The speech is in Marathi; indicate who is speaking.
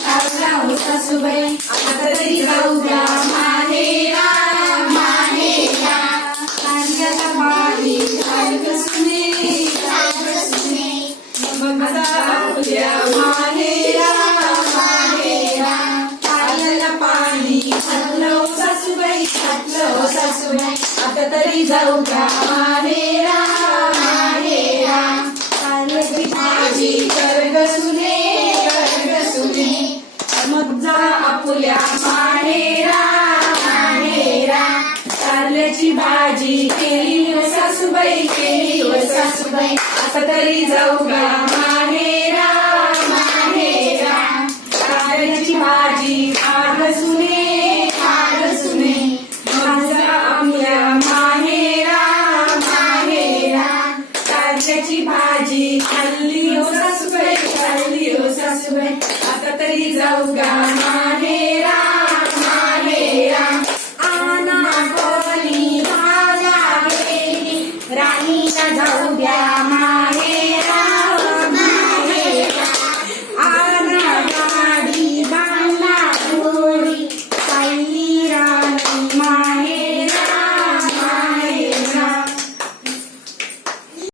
Speaker 1: सासूबाई आता तरी जाऊ द्या माहेरा माहेरा कांद्याला बाई कांद सुने मग आता उद्या माहेरा माहेरा कांद्याला पाणी घातलं सासूबाई घातलं सासूबाई आता तरी जाऊ द्या माहेरा कांद्याची भाजी कर्ग सुने कर्ग सुने मग जा आपुल्या माहेरा माहेरा. कारल्याची भाजी केली व सासूबाई केली व सासूबाई. आता तरी जाऊ गा माहेरा माहेरा. कारल्याची भाजी खाग सुने खाग सुने. माझा आपल्या माहेरा माहेरा. कारल्याची भाजी खाल्ली हो सासूबाई खाल्ली हो सासूबाई. घरी जाऊ गा माहेरा माहेरा आना जाऊ द्या.